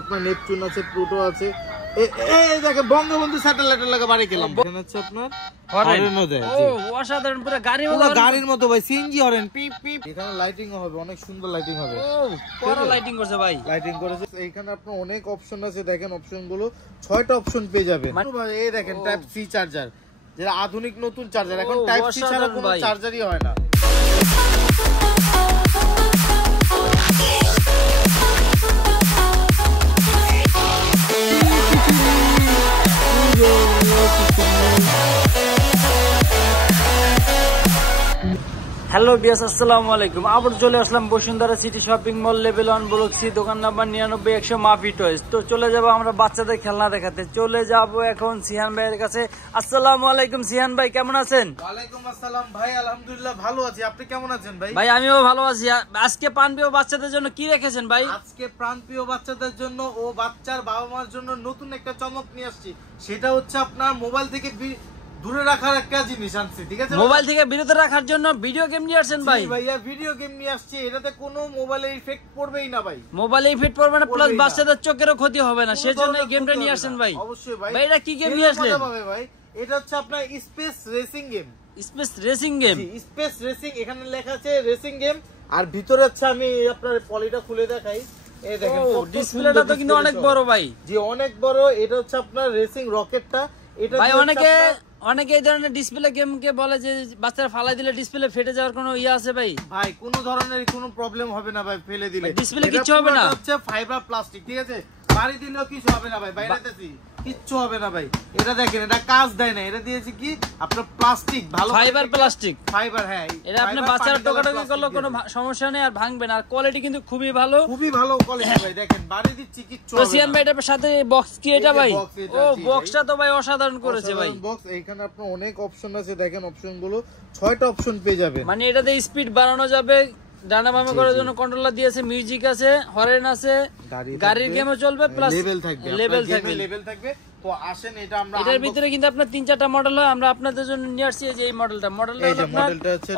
আপনার নেপচুন আছে, প্লুটো আছে। এই দেখেন বঙ্গবন্ধু স্যাটেলাইটের লাগা বাড়ি খেলাম। এখানে হচ্ছে আপনার হরেনও দেয়। ও অসাধারণ, পুরো গাড়ির মতো ভাই, সিএনজি হরেন, পিপ পিপ। এখানে লাইটিং হবে, অনেক সুন্দর লাইটিং হবে। ও পুরো লাইটিং করছে ভাই, লাইটিং করেছে। এখানে আপনার অনেক অপশন আছে, দেখেন অপশন গুলো 6টা অপশন পেয়ে যাবেন। এই দেখেন টাইপ সি চার্জার, যেটা আধুনিক নতুন চার্জার। এখন টাইপ সি ছাড়া কোনো চার্জারই হয় না। হ্যালো বিয়াস, আসসালামু আলাইকুম। আবার চলে আসলাম Bashundhara city shopping mall, level 1 block C, দোকান নাম্বার 99 মাফি টয়েস। তো চলে যাব আমরা বাচ্চাদের খেলনা দেখাতে। চলে যাব এখন সিহান ভাইয়ের কাছে। আসসালামু আলাইকুম সিহান ভাই, কেমন আছেন? ওয়ালাইকুম আসসালাম ভাই, আলহামদুলিল্লাহ ভালো আছি। আপনি কেমন আছেন ভাই? ভাই আমিও ভালো আছি। আজকে প্রাণপ্রিয় বাচ্চাদের জন্য কি রেখেছেন ভাই? আজকে প্রাণপ্রিয় বাচ্চাদের জন্য ও বাচ্চার বাবা মার জন্য নতুন একটা চমক নিয়ে আসছি। সেটা হচ্ছে আপনার মোবাইল থেকে দূরে রাখার একটা জিনিস আনছি, ঠিক আছে? মোবাইল থেকে বিরত রাখার জন্য ভিডিও গেম নিয়ে আসছেন ভাই? ভাইয়া ভিডিও গেম নিয়ে আসছি। এটাতে কোনো মোবাইলে ইফেক্ট পড়বেই না ভাই। মোবাইলে ইফেক্ট পড়বে না, প্লাস বাচ্চাদের চোখেরও ক্ষতি হবে না, সেজন্য এই গেমটা নিয়ে আসেন ভাই। অবশ্যই ভাই। ভাই এটা কি গেম নিয়ে আসলেন ভাই? এটা হচ্ছে আপনার space racing game. Space racing game? Space racing, এখানে লেখা আছে রেসিং গেম। আর ভিতরে হচ্ছে আমি আপনার পলিটা খুলে দেখাই। এই দেখেন ডিসপ্লেটা তো কিন্তু অনেক বড় ভাই। জি অনেক বড়। এটা হচ্ছে আপনার রেসিং রকেটটা। এটা ভাই অনেকে এই ধরনের ডিসপ্লে গেমকে বলে যে বাচ্চারা ফালাই দিলে ডিসপ্লে ফেটে যাওয়ার কোনো ইয়ে আছে ভাই? ভাই কোনো ধরনের কোনো প্রবলেম হবে না ভাই, ফেলে দিলে ডিসপ্লে কিছু হবে না। হচ্ছে ফাইবার প্লাস্টিক, ঠিক আছে? বাড়ি দিলেও কিছু হবে না ভাই, বাইরেতেছি কিচ্ছু হবে না ভাই। এটা দেখেন, এটা কাজ দেয় না, এটা দিয়েছে কি আপনার প্লাস্টিক, ভালো ফাইবার প্লাস্টিক, ফাইবার। হ্যাঁ, এটা আপনি বাচ্চারা টোকাটোকি করলে কোনো সমস্যা নেই, আর ভাঙবে না। আর কোয়ালিটি কিন্তু খুবই ভালো, খুবই ভালো কোয়ালিটি ভাই। দেখেন বাড়ি দিচ্ছি কিচ্ছু হবে না। সিয়ান ভাই এটার সাথে বক্স কি এটা ভাই? ও বক্সটা তো ভাই অসাধারণ করেছে ভাই। বক্স, এখানে আপনার অনেক অপশন আছে, দেখেন অপশন গুলো 6টা অপশন পেয়ে যাবেন। মানে এটাতে স্পিড বাড়ানো যাবে, ডানা বামে করার জন্য কন্ট্রোলার দিয়েছে, মিউজিক আছে, হরেন আছে, গাড়ির গেমও চলবে, প্লাস লেভেল থাকবে। তো আসেন এটা আমরা এটার ভিতরে কিন্তু আপনার 3-4টা মডেল হয়। আমরা আপনাদের জন্য নিয়ে আসছি যে এই মডেলটা আপনার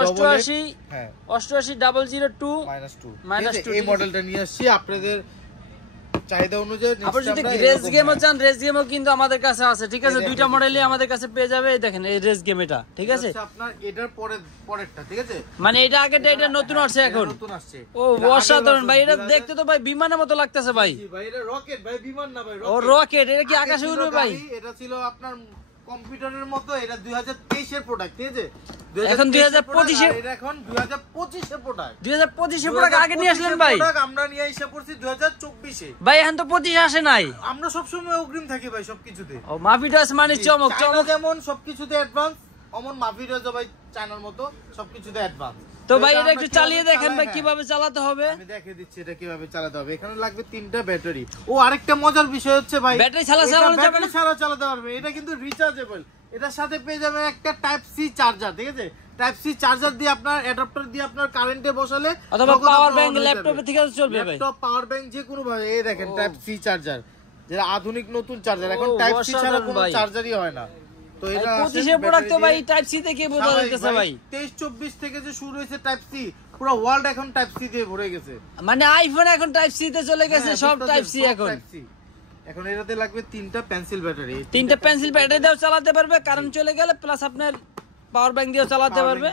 88 002 এই মডেলটা নিয়ে আসছি আপনাদের চাহিদা অনুযায়ী। আপনি যদি রেস গেমও চান, রেস গেমও কিন্তু আমাদের কাছে আছে, ঠিক আছে? দুইটা মডেলই আমাদের কাছে পেয়ে যাবে। এই দেখেন এই রেস গেম, এটা ঠিক আছে আপনার এটার পরেরটা, ঠিক আছে? মানে এটা আগেটা, এটা নতুন আসছে এখন, নতুন আসছে। ও অসাধারণ ভাই। এটা দেখতে তো ভাই বিমানের মতো লাগতেছে ভাই। ভাই এটা রকেট ভাই, বিমান না ভাই, ও রকেট। এটা কি আকাশে উড়বে ভাই? এটা ছিল আপনার কম্পিউটারের মতো। এটা 2023 এর প্রোডাক্ট, ঠিক আছে? এখন 2025 এর, এটা এখন 2025 এর প্রোডাক্ট। 2025 এর প্রোডাক্ট আগে নিয়ে আসলেন ভাই? আমরা নিয়ে এসে পড়ছি 2024 এ ভাই। এখন তো 25 আসে নাই। আমরা সব সময় অগ্রিম থাকি ভাই সবকিছুতে। ও মাফিটাস মানে চমক যেমন সবকিছুতে অ্যাডভান্স, অমন মাফিটাস ভাই চায়নার মতো সবকিছুতে অ্যাডভান্স। তো ভাই এটা একটু চালিয়ে দেখেন ভাই কিভাবে চালাতে হবে। আমি দেখিয়ে দিচ্ছি এটা কিভাবে চালাতে হবে। এখানে লাগবে 3টা ব্যাটারি। ও আরেকটা মজার বিষয় হচ্ছে ভাই, ব্যাটারি ছাড়া চালাতে পারবে। এটা কিন্তু রিচার্জেবল। এটার সাথে পেয়ে যাবেন একটা টাইপ সি চার্জার, ঠিক আছে? টাইপ সি চার্জার দিয়ে আপনার অ্যাডাপ্টার দিয়ে আপনার কারেন্টে বসালে, অথবা পাওয়ার ব্যাংক ল্যাপটপে থেকে চলবে ভাই। ল্যাপটপ, পাওয়ার ব্যাংক যে কোনো ভাবে। এই দেখেন টাইপ সি চার্জার, যেটা আধুনিক নতুন চার্জার। এখন টাইপ সি ছাড়া কোনো চার্জারই হয় না। তো এটা 25 এর প্রোডাক্ট তো ভাই টাইপ সি থেকে বোঝা যাচ্ছে ভাই। 23-24 থেকে যে শুরু হয়েছে টাইপ সি, পুরো ওয়ার্ল্ড এখন টাইপ সি দিয়ে ভরে গেছে। মানে আইফোন এখন টাইপ সি তে চলে গেছে, সব টাইপ সি এখন। এখন এটাতে লাগবে 3টা পেন্সিল ব্যাটারি। 3টা পেন্সিল ব্যাটারি দিয়েও চালাতে পারবে, কারেন্ট চলে গেলে, প্লাস আপনার পাওয়ার ব্যাংক দিয়েও চালাতে পারবে,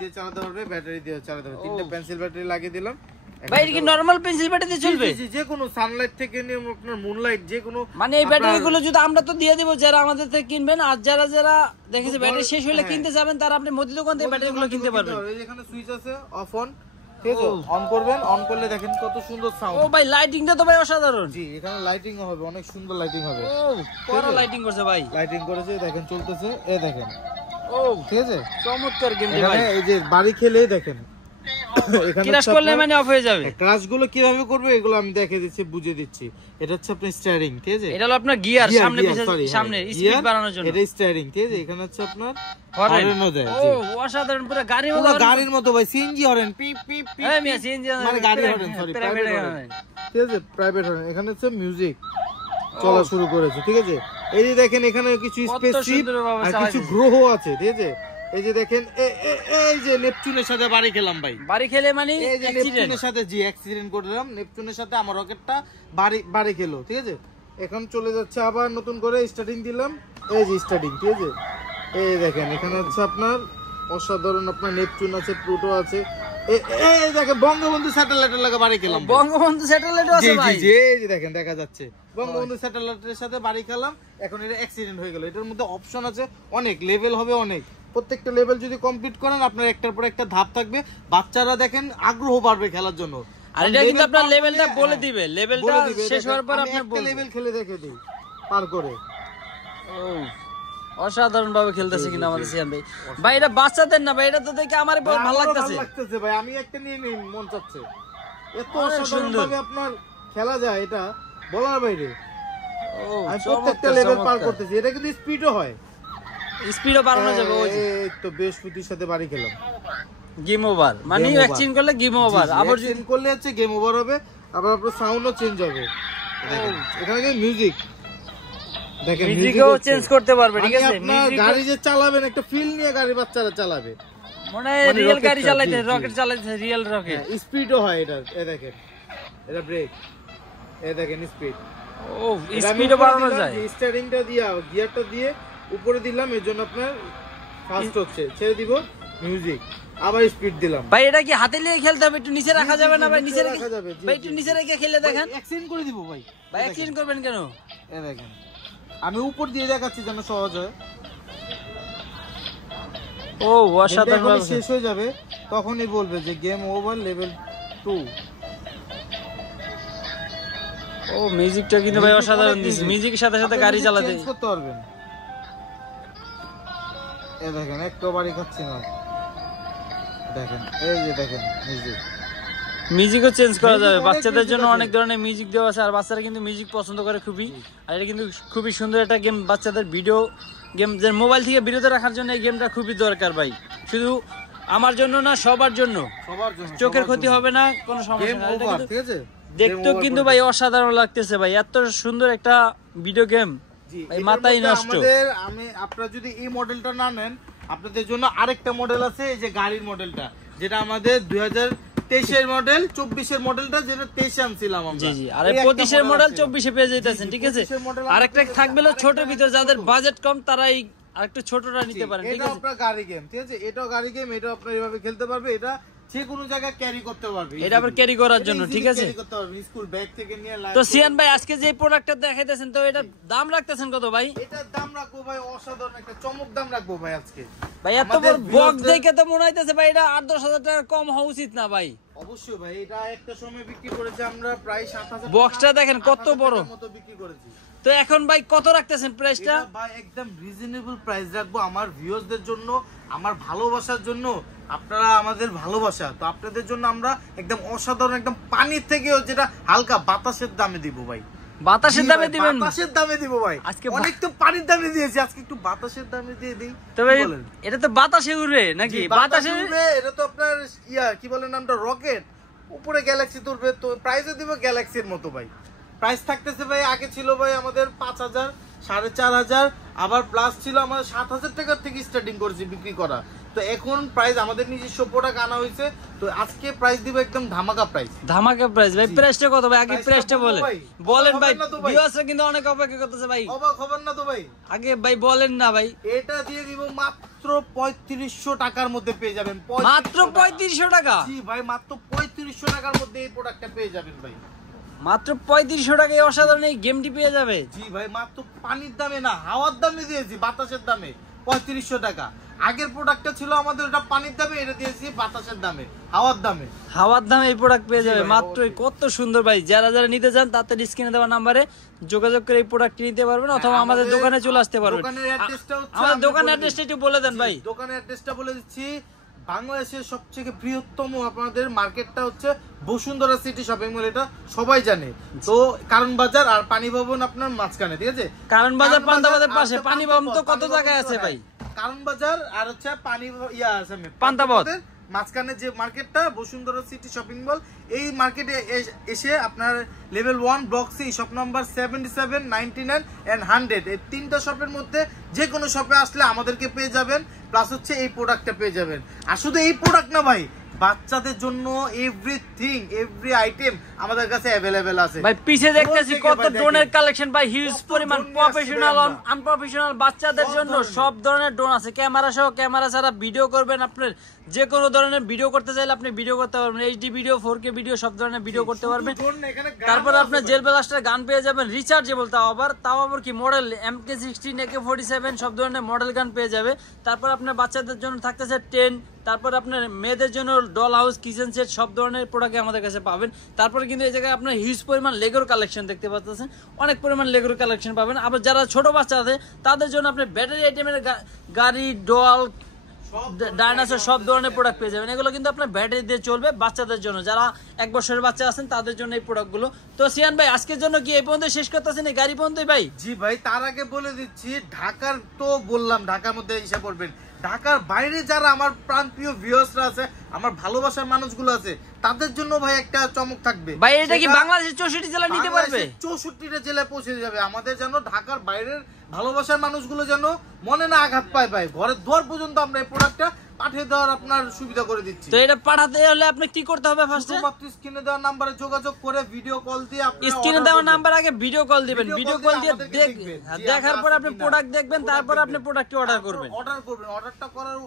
ব্যাটারি দিয়েও চালাতে পারবে। 3টা পেন্সিল ব্যাটারি লাগিয়ে দিলাম ভাই। এটা কি নরমাল পেন্সিল ব্যাটারি দিয়ে চলবে? যে কোনো সানলাইট থেকে নিয়ে আপনার মুনলাইট, যে কোনো। মানে এই ব্যাটারি গুলো যদি আমরা তো দিয়ে দিব যারা আমাদের থেকে কিনবেন, আর যারা দেখেছে ব্যাটারি শেষ হলে কিনতে যাবেন, তারা আপনি মুদি দোকান থেকে ব্যাটারি গুলো কিনতে পারবেন। এখানে সুইচ আছে, অফ অন, ঠিক আছে? অন করবেন, অন করলে দেখেন কত সুন্দর সাউন্ড। ও ভাই লাইটিংটা তো ভাই অসাধারণ। জি এখানে লাইটিং হবে, অনেক সুন্দর লাইটিং হবে। ও পুরো লাইটিং করছে ভাই, লাইটিং করেছে, দেখেন চলতেছে। এই দেখেন, ও ঠিক আছে? চমৎকার গেম ভাই। এই যে বাড়ি খেলেই দেখেন ক্র্যাশ করলে মানে অফ হয়ে যাবে। ক্র্যাশ গুলো কিভাবে করবে এগুলো আমি দেখিয়ে দিচ্ছি, বুঝিয়ে দিচ্ছি। এটা হচ্ছে আপনার স্টিয়ারিং, ঠিক আছে? এটা হলো আপনার গিয়ার, সামনে সামনে স্পিড বাড়ানোর জন্য। এটা স্টিয়ারিং, ঠিক আছে? এখানে হচ্ছে আপনার হরেনও দেয়। ও অসাধারণ, পুরো গাড়ির মতো ভাই, সিএনজি হরেন, পিপ পিপ পিপ। হ্যাঁ মিয়া, সিএনজি মানে গাড়ি হরেন, সরি প্রাইভেট হরেন, ঠিক আছে? প্রাইভেট হরেন। এখানে হচ্ছে মিউজিক চলা শুরু করেছে, ঠিক আছে? এই যে দেখেন এখানে কিছু স্পেসশিপ আর কিছু গ্রহ আছে, ঠিক আছে? এই যে দেখেন এই যে নেপচুনের সাথে বাড়ি খেলাম ভাই। বাড়ি খেলে মানে এই যে নেপচুনের সাথে জি অ্যাক্সিডেন্ট করলাম, নেপচুনের সাথে আমার রকেটটা বাড়ি খেলো, ঠিক আছে। এখন চলে যাচ্ছে আবার নতুন করে স্টার্টিং দিলাম, এই যে স্টার্টিং, ঠিক আছে। এই দেখেন এখানে হচ্ছে আপনার অসাধারণ আপনার নেপচুন আছে, প্লুটো আছে, এই দেখেন বঙ্গবন্ধু স্যাটেলাইটের লাগা বাড়ি খেলাম। বঙ্গবন্ধু স্যাটেলাইট আছে ভাই, জি জি এই যে দেখেন দেখা যাচ্ছে বঙ্গবন্ধু স্যাটেলাইটের সাথে বাড়ি খেলাম। এখন এটা অ্যাক্সিডেন্ট হয়ে গেল। এটার মধ্যে অপশন আছে অনেক, লেভেল হবে অনেক। প্রত্যেকটা লেভেল যদি কমপ্লিট করেন আপনার একটার পর একটা ধাপ থাকবে, বাচ্চারা দেখেন আগ্রহ বাড়বে খেলার জন্য। আর এটা কিন্তু আপনার লেভেলটা বলে দিবে, লেভেলটা শেষ হওয়ার পর আপনি একটা লেভেল খেলে দেখে দিই পার করে। ও অসাধারণ ভাবে খেলতেছে কিন্তু আমাদের সিয়াম ভাই। ভাই এটা বাচ্চাদের না ভাই, এটা তো দেখে আমার ভালো লাগতেছে ভাই, আমি একটা নিয়ে নিই মন চাচ্ছে। এত অসাধারণ ভাবে আপনার খেলা যায়, এটা বলার বাইরে। আমি প্রত্যেকটা লেভেল পার করতেছি, এটা কিন্তু স্পিডও হয়, স্পিডও বাড়ানো যাবে। ওই তো বৃহস্পতির সাথে বাড়ি খেলাম, গেম ওভার মানে এক্সচেঞ্জ করলে গেম ওভার, আবার চেঞ্জ করলে হচ্ছে গেম ওভার হবে, আবার আপনার সাউন্ডও চেঞ্জ হবে। এখানে কি মিউজিক দেখেন, মিউজিকও চেঞ্জ করতে পারবে, ঠিক আছে। আপনার গাড়ি যে চালাবেন একটা ফিল নিয়ে গাড়ি বাচ্চারা চালাবে, মানে রিয়েল গাড়ি চালাইতে, রকেট চালাইতে, রিয়েল রকেট। স্পিডও হয় এটা, এই দেখেন এটা ব্রেক, এই দেখেন স্পিড, ও স্পিডও বাড়ানো যায়। স্টারিংটা দিয়ে গিয়ারটা দিয়ে উপরে দিলাম, এর জন্য আপনার ফাস্ট হচ্ছে, ছেড়ে দিব মিউজিক, আবার স্পিড দিলাম। ভাই এটা কি হাতে নিয়ে খেলতে হবে, একটু নিচে রাখা যাবে না ভাই? নিচে রাখা যাবে ভাই, একটু নিচে রেখে খেলে দেখেন। অ্যাক্সিডেন্ট করে দিব ভাই। ভাই অ্যাক্সিডেন্ট করবেন কেন? এই দেখেন আমি উপর দিয়ে দেখাচ্ছি যেন সহজ হয়। ও অসাধারণ শেষ হয়ে যাবে তখনই বলবে যে গেম ওভার লেভেল 2। ও মিউজিকটা কিন্তু ভাই অসাধারণ দিছে, মিউজিকের সাথে সাথে গাড়ি চালাতে চেঞ্জ করতে পারবেন। এই দেখেন একটু বাড়ি খাচ্ছি না, দেখেন এই যে দেখেন মিউজিক, মিউজিকও চেঞ্জ করা যাবে। বাচ্চাদের জন্য অনেক ধরনের মিউজিক দেওয়া আছে, আর বাচ্চারা কিন্তু মিউজিক পছন্দ করে খুবই। আর এটা কিন্তু খুবই সুন্দর একটা গেম, বাচ্চাদের ভিডিও গেম, যে মোবাইল থেকে বিরত রাখার জন্য এই গেমটা খুবই দরকার ভাই। শুধু আমার জন্য না, সবার জন্য, চোখের ক্ষতি হবে না, কোনো সমস্যা নেই। ঠিক আছে, দেখতেও কিন্তু ভাই অসাধারণ লাগতেছে ভাই, এত সুন্দর একটা ভিডিও গেম ভাই, মাথায় নষ্ট। আমি আপনারা যদি এই মডেলটা না নেন, আপনাদের জন্য আরেকটা মডেল আছে, এই যে গাড়ির মডেলটা, যেটা আমাদের 2023 এর মডেল, 24 এর মডেলটা যেটা 23 আনছিলাম আমরা। জি জি, আর 25 এর মডেল 24 এ পেয়ে যাইতেছেন, ঠিক আছে। আরেকটা থাকবে ছোট ভিতর, যাদের বাজেট কম তারা এই আরেকটু ছোটটা নিতে পারেন, ঠিক আছে। এটা আপনার গাড়ি গেম, ঠিক আছে, এটাও গাড়ি গেম, এটা আপনি এইভাবে খেলতে পারবে, এটা যে কোনো জায়গায় ক্যারি করতে পারবে, এটা আবার ক্যারি করার জন্য, ঠিক আছে। ক্যারি করতে পারবে স্কুল ব্যাগ থেকে নিয়ে। তো সিয়ান ভাই আজকে যে প্রোডাক্টটা দেখাইতেছেন, তো এটার দাম রাখতেছেন কত ভাই? এটার দাম রাখবো ভাই অসাধারণ একটা চমক দাম রাখবো ভাই আজকে। ভাই এত বড় বক্স দেখে তো মনে হইতেছে ভাই এটা 8-10 হাজার টাকা কম হওয়া উচিত না ভাই? অবশ্যই ভাই, এটা একটা সময় বিক্রি করেছে আমরা প্রায় 7,000। বক্সটা দেখেন কত বড় মতো বিক্রি করেছি। তো এখন ভাই কত রাখতেছেন প্রাইসটা? ভাই একদম রিজনেবল প্রাইস রাখবো আমার ভিউয়ারদের জন্য, আমার ভালোবাসার জন্য। আপনারা আমাদের ভালোবাসা, তো আপনাদের জন্য আমরা একদম অসাধারণ, একদম পানির থেকেও যেটা হালকা বাতাসের দামে দিব ভাই। বাতাসের দামে দিবেন? বাতাসের দামে দিব ভাই, আজকে অনেক তো পানির দামে দিয়েছি, আজকে একটু বাতাসের দামে দিয়ে দিই। তবে এটা তো বাতাসে উড়বে নাকি? বাতাসে উড়বে, এটা তো আপনার কি বলেন নামটা, রকেট, উপরে গ্যালাক্সি তুলবে, তো প্রাইসও দিব গ্যালাক্সির মতো ভাই। প্রাইস থাকতেছে ভাই, আগে ছিল ভাই আমাদের 5,000, 4,500, আবার প্লাস ছিল আমাদের 7,000 টাকা থেকে স্টার্টিং করেছি বিক্রি করা। তো এখন প্রাইস আমাদের নিজস্ব প্রোডাক্ট আনা হয়েছে, তো আজকে প্রাইস দিব একদম ধামাকা প্রাইস। ধামাকা প্রাইস ভাই। প্রাইসটা কত ভাই? আগে প্রাইসটা বলেন ভাই, ভিউয়ার্সরা কিন্তু অনেক অপেক্ষা করতেছে ভাই। অবাক হবেন না তো ভাই, আগে ভাই বলেন না ভাই। এটা দিয়ে দিব মাত্র 3500 টাকার মধ্যে পেয়ে যাবেন। মাত্র 3500 টাকা? জি ভাই, মাত্র 3500 টাকার মধ্যে এই প্রোডাক্টটা পেয়ে যাবেন ভাই। মাত্র 3500 টাকায় অসাধারণ এই গেমটি পেয়ে যাবে। জি ভাই, মাত্র পানির দামে না, হাওয়ার দামে দিয়েছি, বাতাসের দামে 3500 টাকা। আগের প্রোডাক্টটা ছিল আমাদের ওটা পানির দামে, এটা দিয়েছি বাতাসের দামে, হাওয়ার দামে। হাওয়ার দামে এই প্রোডাক্ট পেয়ে যাবে মাত্র। কত সুন্দর ভাই, যারা যারা নিতে চান তাদের স্ক্রিনে দেওয়া নাম্বারে যোগাযোগ করে এই প্রোডাক্ট নিতে পারবেন, অথবা আমাদের দোকানে চলে আসতে পারবেন। আমাদের দোকানের অ্যাড্রেসটা একটু বলে দেন ভাই। দোকানের অ্যাড্রেসটা বলে দিচ্ছি, বাংলাদেশের সবথেকে বৃহত্তম আপনাদের মার্কেটটা হচ্ছে বসুন্ধরা সিটি শপিং মল, এটা সবাই জানে। তো কারণ বাজার আর পানি ভবন আপনার মাঝখানে, ঠিক আছে। কারণ বাজার পান্তা বাজার পাশে, পানি ভবন তো কত জায়গায় আছে ভাই। কারণ বাজার আর হচ্ছে পানি আছে পান্তা বাজার মাঝখানে যে মার্কেটটা বসুন্ধরা সিটি শপিং মল, এই মার্কেটে এসে আপনার level 1 block C shop number 77, 99 and 100, এই তিনটা শপের মধ্যে যে কোনো শপে আসলে আমাদেরকে পেয়ে যাবেন। প্লাস হচ্ছে এই প্রোডাক্টটা পেয়ে যাবেন। আর শুধু এই প্রোডাক্ট না ভাই, বাচ্চাদের জন্য এভরিথিং, এভরি আইটেম আমাদের কাছে अवेलेबल আছে ভাই। পিছে দেখতেছি কত ড্রোনের কালেকশন ভাই, হিউজ পরিমাণ, প্রফেশনাল আনপ্রফেশনাল বাচ্চাদের জন্য সব ধরনের ড্রোন আছে। ক্যামেরা সহ, ক্যামেরা ছাড়া ভিডিও করবেন, আপনার যে কোনো ধরনের ভিডিও করতে চাইলে আপনি ভিডিও করতে পারবেন, এইচডি ভিডিও, 4K ভিডিও, সব ধরনের ভিডিও করতে পারবেন। তারপর আপনার জেল ব্লাস্টার গান পেয়ে যাবেন, রিচার্জেবল, তাও আবার কি মডেল MK16, AK47 সব ধরনের মডেল গান পেয়ে যাবে। তারপর আপনার বাচ্চাদের জন্য থাকতেছে 10, তারপর আপনার মেয়েদের জন্য ডল হাউস, কিচেন সেট, সব ধরনের প্রোডাক্ট আমাদের কাছে পাবেন। তারপরে কিন্তু এই জায়গায় আপনার হিউজ পরিমাণ লেগোর কালেকশন দেখতে পাচ্ছেন, অনেক পরিমাণ লেগোর কালেকশন পাবেন। আবার যারা ছোট বাচ্চা আছে তাদের জন্য আপনি ব্যাটারি আইটেমের গাড়ি, ডল, ডাইনোসর সব ধরনের প্রোডাক্ট পেয়ে যাবেন। এগুলো কিন্তু আপনার ব্যাটারি দিয়ে চলবে বাচ্চাদের জন্য, যারা 1 বছরের বাচ্চা আছেন তাদের জন্য এই প্রোডাক্টগুলো। তো সিয়ান ভাই, আজকের জন্য কি এই পর্যন্ত শেষ করতেছেন, এই গাড়ি পর্যন্তই ভাই? জি ভাই, তার আগে বলে দিচ্ছি, ঢাকার তো বললাম, ঢাকার মধ্যে হিসাব করবেন, ঢাকার বাইরে যারা আমার প্রাণপ্রিয় ভিউয়ার্সরা আছে, আমার ভালোবাসার মানুষগুলো আছে, তাদের জন্য ভাই একটা চমক থাকবে ভাই। এটা কি বাংলাদেশের 64 জেলা নিতে পারবে? 64টা জেলায় পৌঁছে যাবে। আমাদের যেন ঢাকার বাইরের ভালোবাসার মানুষগুলো যেন মনে না আঘাত পায় ভাই, ঘরের দুয়ার পর্যন্ত আমরা এই প্রোডাক্টটা পাঠিয়ে দেওয়ার আপনার সুবিধা করে দিচ্ছি। তো এটা পাঠাতে হলে আপনি কি করতে হবে? ফার্স্টে শুধুমাত্র স্ক্রিনে দেওয়া নম্বরে যোগাযোগ করে ভিডিও কল দিয়ে আপনি স্ক্রিনে দেওয়া নাম্বার আগে ভিডিও কল দিবেন, ভিডিও কল দিয়ে দেখার পর আপনি প্রোডাক্ট দেখবেন, তারপর আপনি প্রোডাক্টটি অর্ডার করবেন। অর্ডারটা করার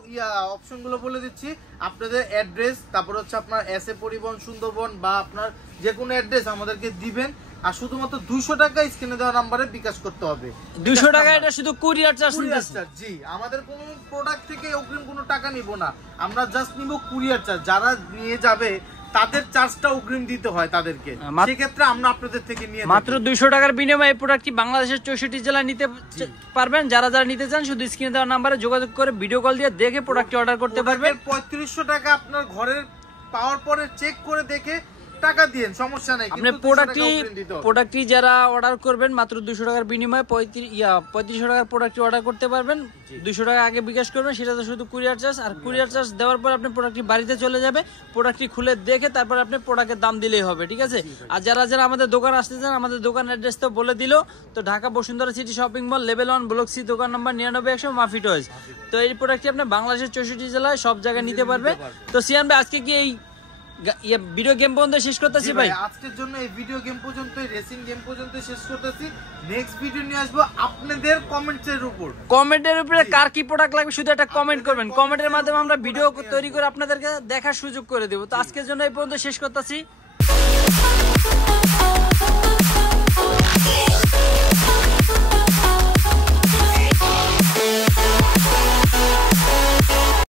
অপশনগুলো বলে দিচ্ছি। আপনাদের অ্যাড্রেস, তারপর হচ্ছে আপনার এসএ পরিবহন সুন্দরবন বা আপনার যে কোনো অ্যাড্রেস আমাদেরকে দিবেন। আর শুধুমাত্র 200 টাকা স্ক্রিনে দেওয়া নম্বরে বিকাশ করতে হবে। 200 টাকা, এটা শুধু কুরিয়ার চার্জ নিতেছে। জি, আমাদের কোনো প্রোডাক্ট থেকে অগ্রিম কোনো টাকা নিব না, আমরা জাস্ট নিব কুরিয়ার চার্জ। যারা নিয়ে যাবে তাদের চার্জটা অগ্রিম দিতে হয় তাদেরকে, সেই ক্ষেত্রে আমরা আপনাদের থেকে নিয়ে মাত্র 200 টাকার বিনিময়ে এই প্রোডাক্টটি বাংলাদেশের 64 জেলায় নিতে পারবেন। যারা নিতে চান শুধু স্ক্রিনে দেওয়া নম্বরে যোগাযোগ করে ভিডিও কল দিয়ে দেখে প্রোডাক্টটি অর্ডার করতে পারবেন। 3500 টাকা আপনার ঘরের পাওয়ার পরে চেক করে দেখে টাকা দিয়েন, সমস্যা নাই। আপনি প্রোডাক্টটি যারা অর্ডার করবেন মাত্র 200 টাকার বিনিময়ে 3500 টাকার প্রোডাক্টটি অর্ডার করতে পারবেন। 200 টাকা আগে বিকাশ করবেন, সেটা তো শুধু কুরিয়ার চার্জ। আর কুরিয়ার চার্জ দেওয়ার পর আপনি প্রোডাক্টটি বাড়িতে চলে যাবে, প্রোডাক্টটি খুলে দেখে তারপর আপনি প্রোডাক্টের দাম দিলেই হবে, ঠিক আছে? আর যারা আমাদের দোকান আসতে চান, আমাদের দোকান অ্যাড্রেস তো বলে দিল। তো Dhaka Bashundhara city shopping mall, level 1, block C, দোকান নাম্বার 99 মাফি টয়েস। তো এই প্রোডাক্টটি আপনি বাংলাদেশের 64 জেলায় সব জায়গায় নিতে পারবে। তো সিয়ান ভাই, আজকে কি এই ভিডিও গেম পর্যন্ত শেষ করতেছি ভাই? আজকের জন্য এই ভিডিও গেম পর্যন্ত, রেসিং গেম পর্যন্ত শেষ করতেছি। নেক্সট ভিডিও নিয়ে আসবো আপনাদের কমেন্টের উপরে। কার কি প্রোডাক্ট লাগবে শুধু একটা কমেন্ট করবেন, কমেন্টের মাধ্যমে আমরা ভিডিও তৈরি করে আপনাদেরকে দেখার সুযোগ করে দেব। তো আজকের জন্য এই পর্যন্ত শেষ করতেছি।